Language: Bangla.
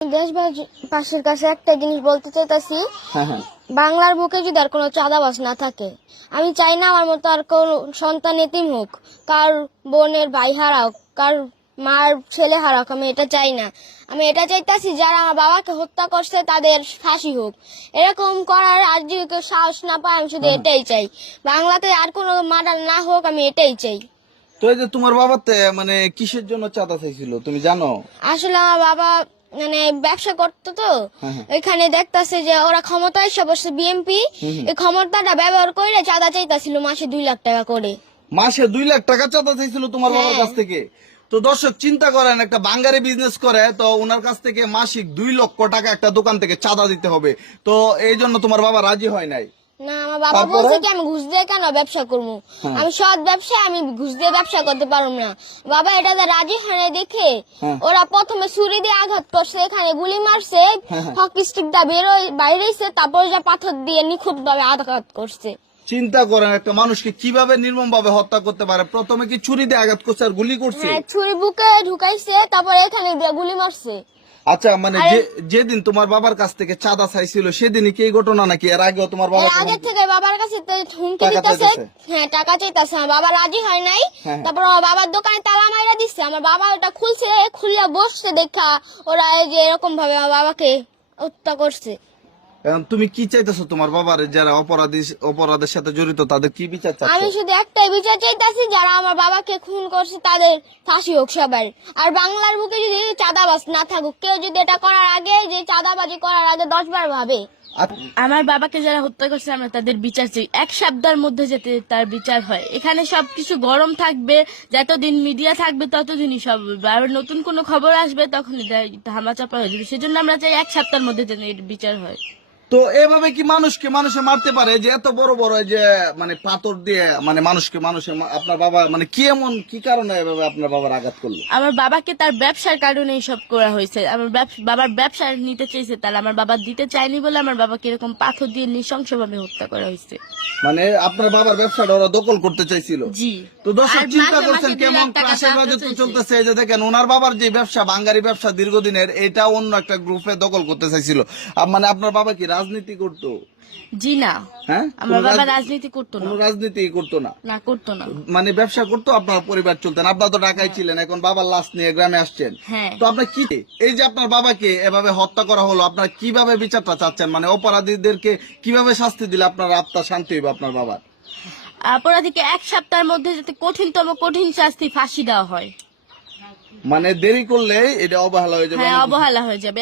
দেশবাসীর কাছে একটা জিনিস বলতে চাইতেছি, বাংলার বুকে যদি আর কোনো চাঁদাবাজ না থাকে, আমি চাই না আমার মতো আর কোন সন্তান এতিম হোক, কার বোনের ভাই হারাক, কার মার ছেলে হারাক। আমি এটা চাই না। আমি এটা চাইতেছি যারা আমার বাবাকে হত্যা করছে তাদের ফাঁসি হোক। এরকম করার আর যদি কেউ সাহস না পায়, আমি শুধু এটাই চাই। বাংলাতে আর কোনো মার্ডার না হোক, আমি এটাই চাই। তো এই যে তোমার বাবাতে মানে কিসের জন্য চাঁদা চাইছিল তুমি জানো? আসলে আমার বাবা মানে ব্যবসা করতো তো, এখানে দেখতাছে যে ওরা ক্ষমতায় এসে বসে বিএনপি, এই ক্ষমতাটা ব্যবহার করে চাঁদা চাইতাছিল মাসে 2 লাখ টাকা করে। মাসে 2 লাখ টাকা চাঁদা চাইছিল তোমার বাবার কাছ থেকে? তো দর্শক চিন্তা করেন, একটা বাঙালি বিজনেস করে, তো ওনার কাছ থেকে মাসিক 2 লক্ষ টাকা একটা দোকান থেকে চাঁদা দিতে হবে। তো এই জন্য তোমার বাবা রাজি হয় নাই? না, আমার বাবা বলছে কি আমি ঘুষ দিয়ে কেন ব্যবসা করবো, আমি সৎ ব্যবসা, আমি ঘুষ দিয়ে ব্যবসা করতে পারবো না। বাবা এটাতে রাজি হয় না দেখে ওরা প্রথমে ছুরি দিয়ে আঘাত করছে, এখানে গুলি মারছে, হকি স্টিকটা বাইরেছে, তারপর যা পাথর দিয়ে নিখুঁত ভাবে আঘাত করছে। চিন্তা করেন, একটা মানুষকে কিভাবে নির্মম ভাবে হত্যা করতে পারে। প্রথমে কি ছুরি দিয়ে আঘাত করছে আর গুলি করছে? ছুরি বুকে ঢুকাইছে, তারপর এখানে গুলি মারছে। আচ্ছা, মানে যেদিন তোমার বাবার কাছ থেকে চাঁদা চাইছিল সেদিনই কি এই ঘটনা, নাকি এর আগেও তোমার বাবা? আগে থেকে বাবার কাছে হুমকি দিতেছে, হ্যাঁ টাকা চাইতেছে। আমার বাবা রাজি হয় নাই, তারপর আমার বাবার দোকানে তালা মাইরা দিচ্ছে। আমার বাবা ওটা খুলছে, খুলিয়া বসছে দেখা ওরা এই যে এরকম ভাবে আমার বাবাকে হত্যা করছে। তুমি কি চাইতেছো তোমার বাবার যারা অপরাধের সাথে জড়িত তাদের কি বিচার চাচ্ছ? আমি শুধু একটাই বিচার চাইতেছি, যারা আমার বাবাকে খুন করছে তাদের ফাঁসি হোক সবার। আর বাংলার বুকে যদি চাঁদাবাজ না থাকুক, কেউ যদি এটা করার আগে, যে চাঁদাবাজি করার আগে 10 বার ভাবে। আমার বাবাকে যারা হত্যা করছে আমরা তাদের বিচার চাই, 1 সপ্তাহের মধ্যে যাতে তার বিচার হয়। এখানে সবকিছু গরম থাকবে, যতদিন মিডিয়া থাকবে ততদিনই সব আর নতুন কোনো খবর আসবে তখন ধামাচাপা হয়ে যাবে। সেজন্য আমরা চাই 1 সপ্তাহের মধ্যে যেন এর বিচার হয়। তো এভাবে কি মানুষে মারতে পারে? যে এত বড় বড় যে মানে পাথর দিয়ে মানে মানুষে আপনার বাবা মানে কি এমন কি কারণে এভাবে আপনার বাবার আঘাত করলো? আমার বাবাকে তার ব্যবসার কারণে সব করা হয়েছে। আমার বাবার ব্যবসা নিতে চেয়েছে, তাহলে আমার বাবা দিতে চায়নি বলে আমার বাবাকে এরকম পাথর দিয়ে নৃশংসভাবে হত্যা করা হয়েছে। মানে আপনার বাবার ব্যবসাটা ওরা দখল করতে চাইছিল? জি। তো দর্শক চিন্তা করছেন কেমন ক্রাশের রাজত্ব চলতেছে। এই যে দেখেন, ওনার বাবার যে ব্যবসা, বাঙালি ব্যবসা দীর্ঘদিনের, এটা অন্য একটা গ্রুপে দখল করতে চাইছিল। মানে আপনার বাবা কি রাজনীতি করতো? জি না। হ্যাঁ, আমার বাবা রাজনীতি করতো না। রাজনীতি করতো না? না, করতো না। মানে ব্যবসা করতো, আপনার পরিবার চলতেন। আপনার তো ঢাকায় ছিলেন, এখন বাবার লাশ নিয়ে গ্রামে আসছেন। হ্যাঁ। তো আপনার কি এই যে আপনার বাবাকে এভাবে হত্যা করা হলো, আপনার কিভাবে বিচারটা চাচ্ছেন? মানে অপরাধীদেরকে কিভাবে শাস্তি দিলে আপনার আত্মা শান্তি হইবে আপনার বাবার? অপরাধীকে 1 সপ্তাহের মধ্যে যাতে কঠিনতম কঠিন শাস্তি ফাঁসি দেওয়া হয়। মানে দেরি করলে এটা অবহেলা হয়ে যাবে। হ্যাঁ, অবহেলা হয়ে যাবে।